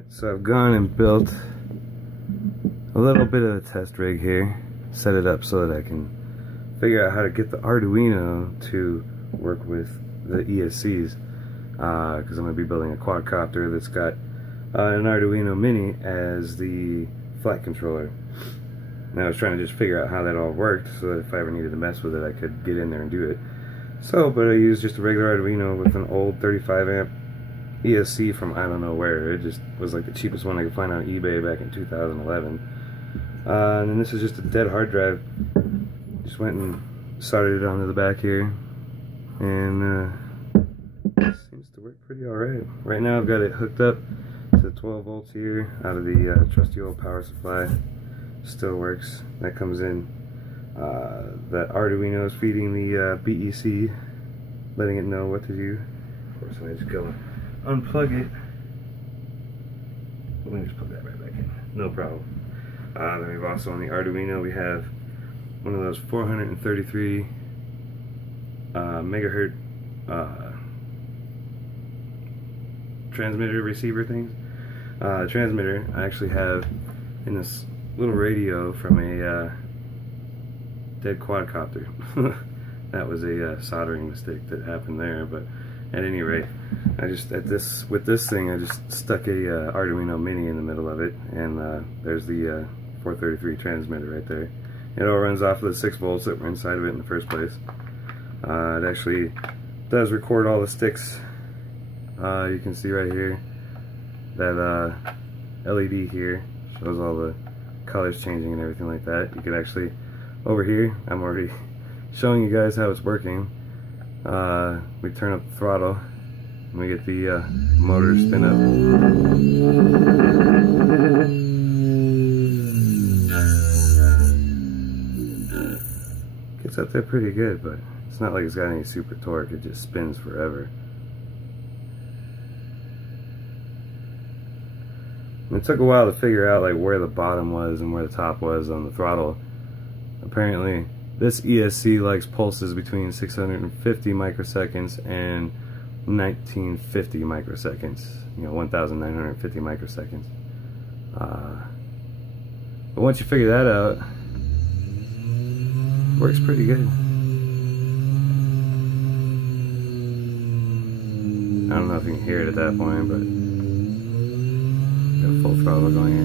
Alright, so I've gone and built a little bit of a test rig here, set it up so that I can figure out how to get the Arduino to work with the ESCs, because I'm going to be building a quadcopter that's got an Arduino Mini as the flight controller. And I was trying to just figure out how that all worked so that if I ever needed to mess with it I could get in there and do it. But I used just a regular Arduino with an old 35 amp ESC from I don't know where. It just was like the cheapest one I could find on eBay back in 2011. And then this is just a dead hard drive. Just went and soldered it onto the back here, and it seems to work pretty alright. Right now I've got it hooked up to 12 volts here out of the trusty old power supply. Still works. That comes in. That Arduino is feeding the BEC, letting it know what to do. Of course, I just go unplug it. Let me just plug that right back in. No problem. Then we've also on the Arduino we have one of those 433 megahertz transmitter receiver things. Transmitter I actually have in this little radio from a dead quadcopter. That was a soldering mistake that happened there, but at any rate, I just with this thing I just stuck a Arduino Mini in the middle of it, and there's the 433 transmitter right there. It all runs off of the 6 volts that were inside of it in the first place. It actually does record all the sticks. You can see right here that LED here shows all the colors changing and everything like that. You could actually, over here, I'm already showing you guys how it's working. We turn up the throttle and we get the motor spin up. Gets up there pretty good, but it's not like it's got any super torque. It just spins forever. And it took a while to figure out like where the bottom was and where the top was on the throttle. Apparently this ESC likes pulses between 650 microseconds and 1950 microseconds, 1950 microseconds. But once you figure that out, it works pretty good. I don't know if you can hear it at that point, but got full throttle going here.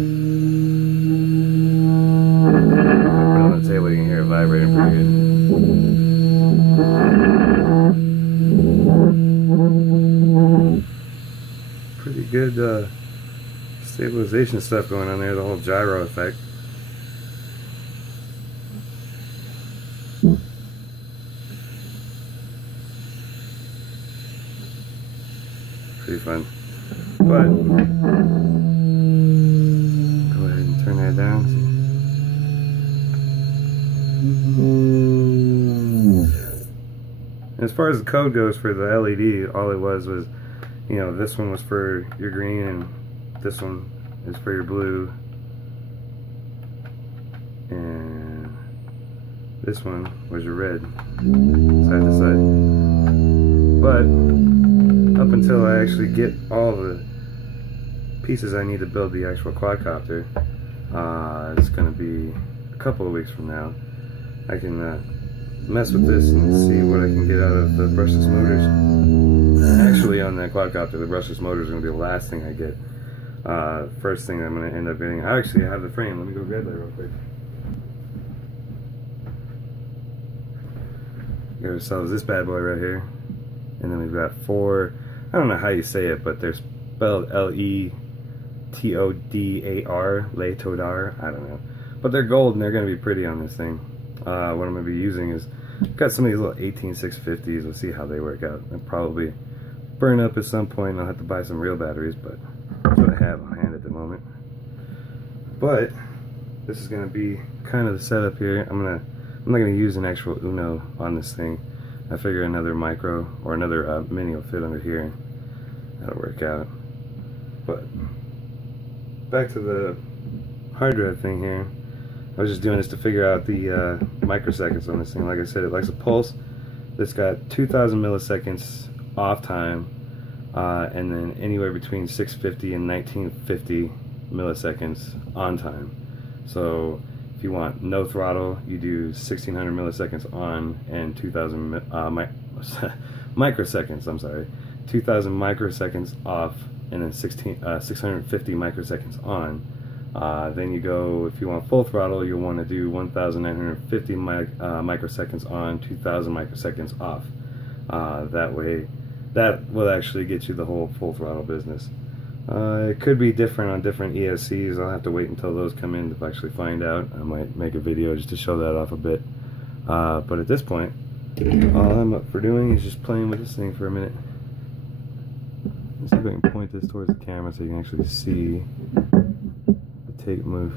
Put it on the table, you can hear it vibrating pretty good. Pretty good stabilization stuff going on there, the whole gyro effect. Pretty fun. But go ahead and turn that down. As far as the code goes for the LED, all it was, this one was for your green and this one is for your blue, and this one was your red, side to side. But up until I actually get all the pieces I need to build the actual quadcopter, it's going to be a couple of weeks from now, I can mess with this and see what I can get out of the brushless motors. Actually, on that quadcopter, the brushless motor is going to be the last thing I get. First thing I'm going to end up getting, I actually have the frame. Let me go grab that real quick. Got ourselves this bad boy right here, and then we've got 4. I don't know how you say it, but they're spelled L-E-T-O-D-A-R, Leitodar. I don't know, but they're gold and they're going to be pretty on this thing. What I'm going to be using is, I've got some of these little 18650s. We'll see how they work out. They'll probably burn up at some point and I'll have to buy some real batteries, but that's what I have on hand at the moment. But this is going to be kind of the setup here. I'm not going to use an actual Uno on this thing. I figure another micro or another mini will fit under here. That'll work out. But back to the hard drive thing here. I was just doing this to figure out the microseconds on this thing. Like I said, it likes a pulse that's got 2,000 milliseconds off time, and then anywhere between 650 and 1950 milliseconds on time. So if you want no throttle, you do 1600 milliseconds on and 2000 microseconds, I'm sorry, 2000 microseconds off, and then 650 microseconds on. Then you go, if you want full throttle, you'll want to do 1950 microseconds on, 2000 microseconds off. That way, that will actually get you the whole full throttle business. It could be different on different ESCs. I'll have to wait until those come in to actually find out. I might make a video just to show that off a bit. But at this point, all I'm up for doing is just playing with this thing for a minute. Let's see if I can point this towards the camera so you can actually see the tape move.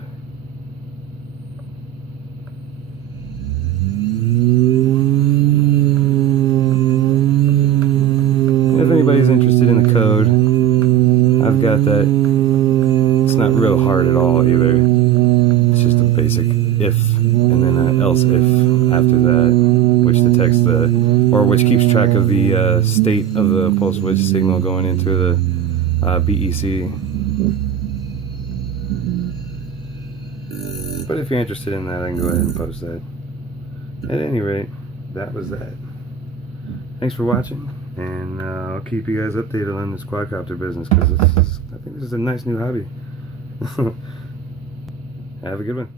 If anybody's interested in the code, I've got that. It's not real hard at all either. It's just a basic if and then an else if after that, which detects which keeps track of the state of the pulse width signal going into the BEC. But if you're interested in that, I can go ahead and post that. At any rate, that was that. Thanks for watching, and I'll keep you guys updated on this quadcopter business, because I think this is a nice new hobby. Have a good one.